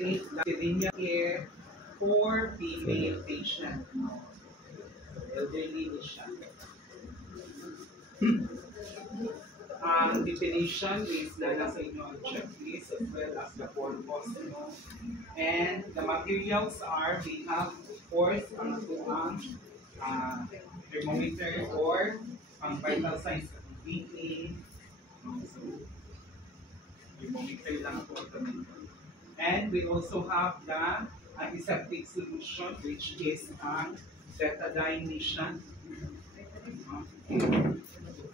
state linear care for female patient. Elderly ni siya. Ang definition is nasa inyo ang checklist as well as the purpose. And the materials are, we have of course ang thermometer or ang vital signs ng BP. So, thermometer lang po ito. And we also have the antiseptic solution, which is ang betadine mission.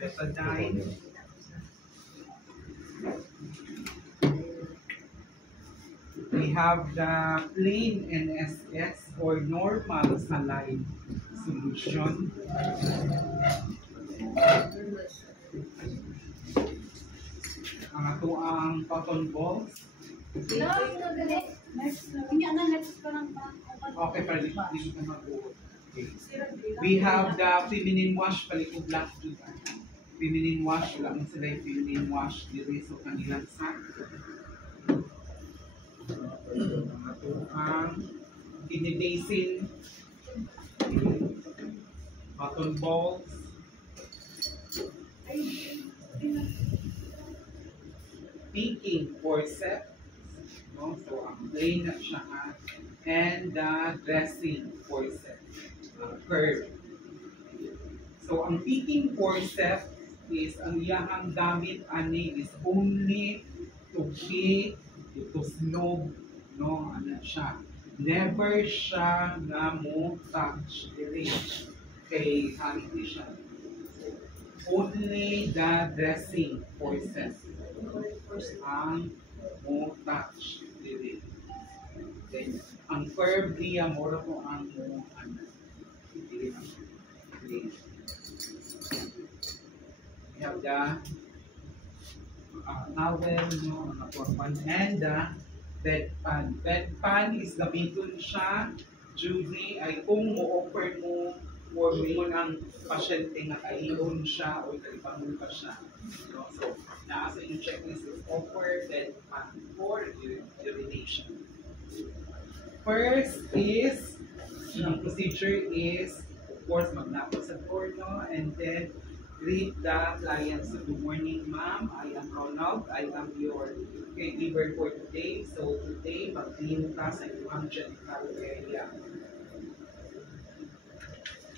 Betadine. We have the plain NSS or normal saline solution. Ang ato ang cotton balls. Okay, pero dito na mag-uot. We have the feminine wash, palikog black dito. Feminine wash, wala mo sila yung feminine wash dito so kanilang sa. Ang kidney cotton balls, picking forceps, no? So ang plain na siya, and the dressing forceps, curve. So ang picking forceps is ang iyang gamit ani is only to pick, to snog, no, ano siya. Never siya nga mo touch erase kay hindi siya. Only the dressing forceps ang mo touch erase. Then ang curve niya mura ko ang mo ano. We have the towel, no, and the bedpan. Bedpan is gamiton siya, Judy, ay kung mo-offer mo or mo ng pasyente nga kaiyon siya o kalipangon pa siya. No? So, nasa yung checklist is offer bedpan for urination. First is, yung procedure is, of course, magnapos sa torno, and then greet the clients. Good morning, ma'am. I am Ronald. I am your caregiver for today. So today, mag-clean ka sa inyong genital area.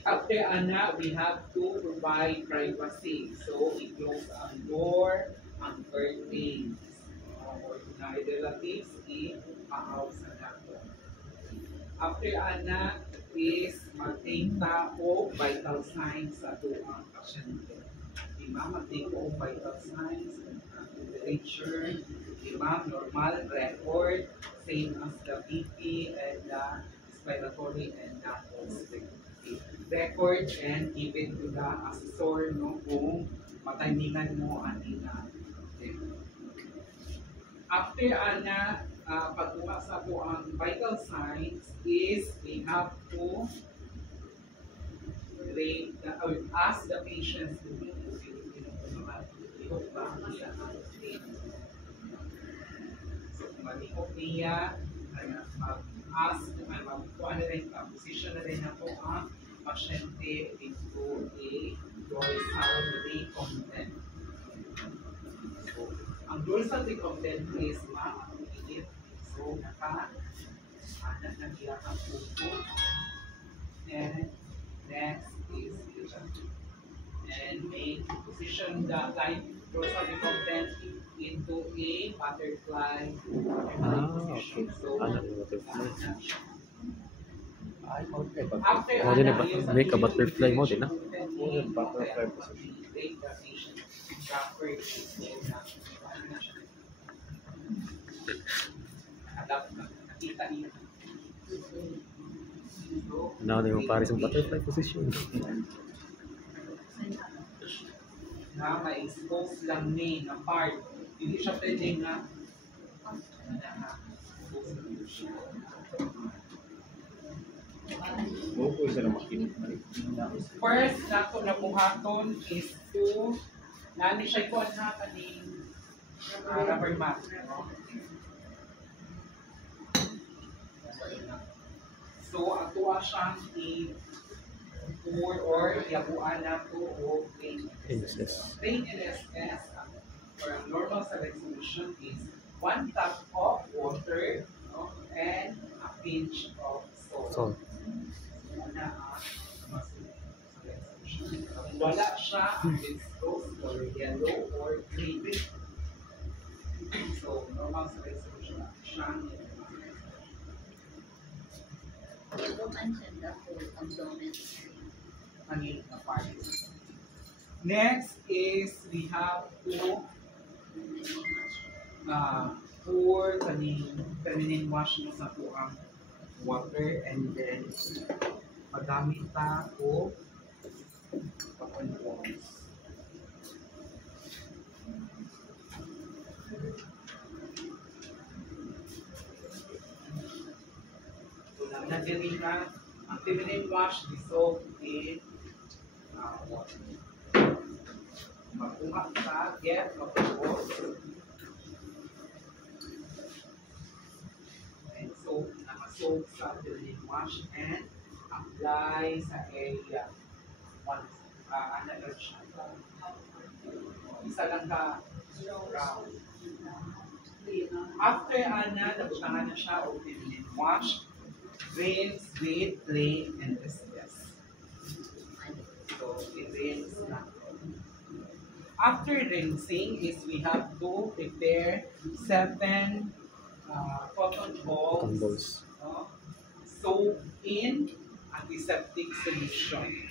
After ana, we have to provide privacy. So i-close ang door, ang curtains. Or kung na relatives, i-ahaw sa nato. After ana, is mag-take o vital signs sa tuwang pasyente. Mag-take o vital signs, temperature, normal record, same as the BP and the respiratory and the pulse record, and give it to the assessor, no, kung matimingan mo anina. After ana, pagkuha sa po ang vital signs is we have to rate ask the patients to be so kung malihok niya, mag-ask kung ano rin position na rin na po ang pasyente into a dorsal recontent. So, ang dorsal recontent is ma-init. So, naka-anak na nila ang pupo. And next is and may position the dorsal recontent into a butterfly position. So, after make a butterfly mo din, butterfly position. Now they will paris yung butterfly position. Na ma-expose lang ni na part. Hindi siya pwedeng na first na ito na buhaton is to nani siya ko na kaning rubber mat. So, ato siyang i-pour or yabuan na to o plain NSS. Plain NSS for a normal saline solution is 1 cup of water, no, and a pinch of salt. So, Una ang saline solution. Wala siya it's rose or yellow or green. So, normal saline solution siya. Ito mentioned the whole components. Hangin na part. Next is we have to pour kanin wash mo sa po ang water and then magamit ta o papunpons. So nagdiri na ang feminine wash dissolve in water. Magkuha ka, get mapupos. And so, nakasoak sa feminine wash and apply sa area. Once, ano lang siya. Isa lang ka round. After nabutangan na siya o feminine wash, rinse with plain and SPF. So, i-rinse na. After rinsing is we have to prepare 7 cotton balls, soak in antiseptic solution.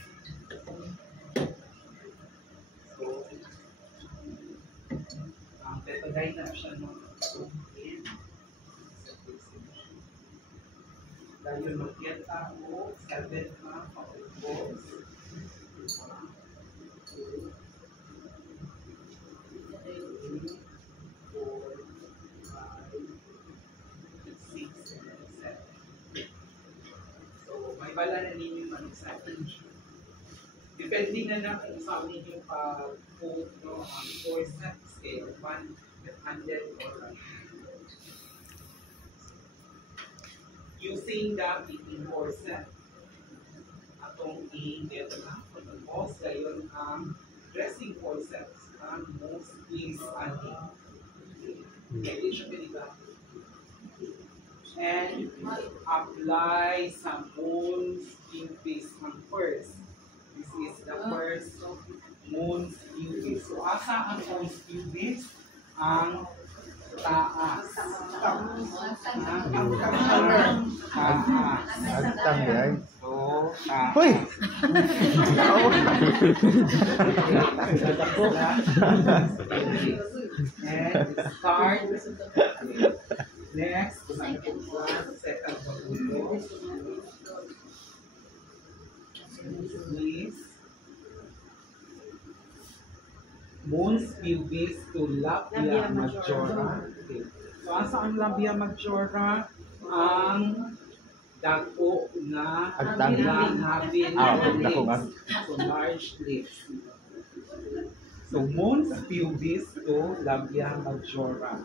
So, ang petagay na siya no, soak in antiseptic solution. Dahil mag-get ako 7 cotton balls. 7. So, may bala na ninyo mag-examine. Depende na lang kung saan ninyo pag-put ang forceps scale, 1 with 100 or using the picking forceps, atong i-get na pag-pause, gayon ang dressing forceps ang most is adding. Pwede siya pinigay. And apply some Moon's Pubis ang first. This is the first Moon's Pubis. So, asa ang Moon's Pubis? Ang taas. Agtang yan. So, taas. Hoy! And start. Next, second pagulo. Please. Moon's Pubis to Labia Majora. Okay. So, asa ang Labia Majora? Ang dako na Agtang. hapin Dako nga. So, large lips. So, Moon's Pubis to Labia Majora.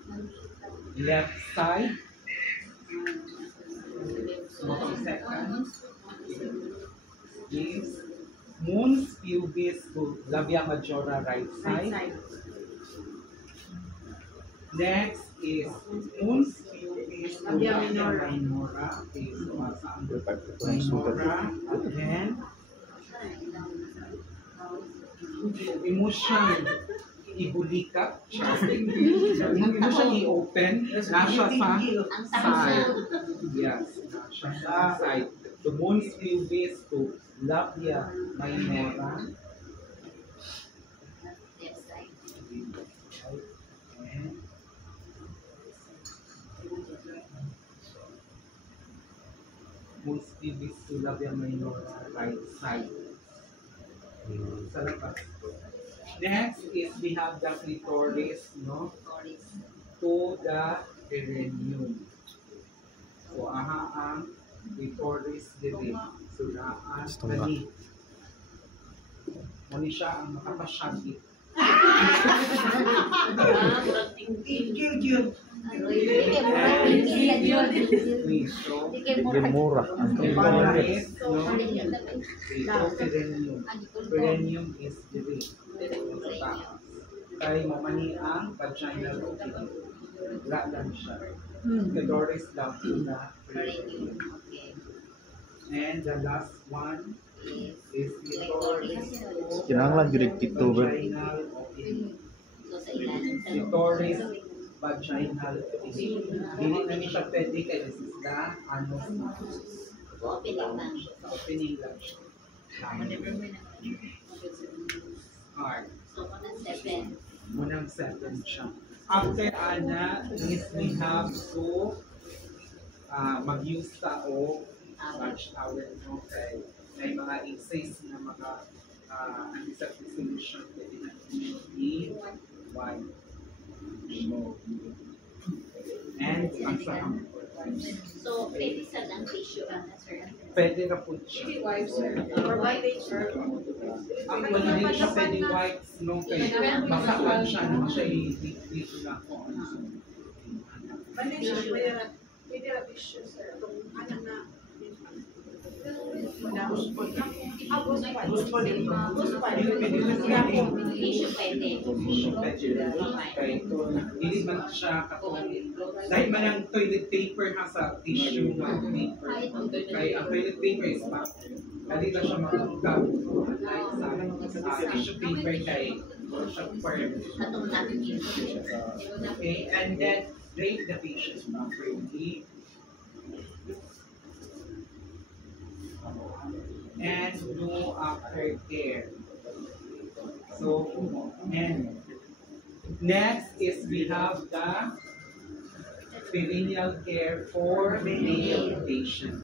Left side. Second. Is Moon's Pubis to Labia Majora right side. Next is Moon's Pubis to Labia Minora. Okay, so saan? Minora. And then emotion ibulikat siya. Hindi mo siya i-open. Nasa sa side. Yes. Nasa sa side. The Moon's Pubis to Labia Minora. And Moon's Pubis to Labia Minora right side. Sa labas. Next is we have the clitoris, no? To the perineum. So, aha ang clitoris diri. So, naan kani. Muni siya ang makapasyagit. Cute. Wisyo. Yung mura. Ang Mura kaya. is, no? Ito, perennium. Perennium is diri. Sa taas. Kay mamani ang vaginal opening. Wala lang siya. Clitoris lang na perennium. And the last one is clitoris. Kinahanglan gyud dito ba? Vaginal opening. So sa ilalim sa Clitoris vaginal opening. Dili na ni siya pwede kay this is the anus. opening lang. Opening lang siya. Hard. So unang 7. Munang 7 siya. After ana, is we have to mag-use ta o watch hour no kay may mga exist na mga antiseptic solution pwede na i white. And ang sa So pwede sa lang tissue sir. pwede na po siya. Actually, hindi siya pwede wipes, no? Kaya masakal siya, no? Siya dito na po. Tissue pwede. Hindi man siya katulad. Dahil man ang toilet paper ha sa tissue na paper. Kaya ang toilet paper is pa. Dali na siya mag-ugab. Sa tissue paper kay siya firm. Atong napkin. Okay, and then drape the patient properly. And do aftercare. So, and next is we have the perineal care for male patient.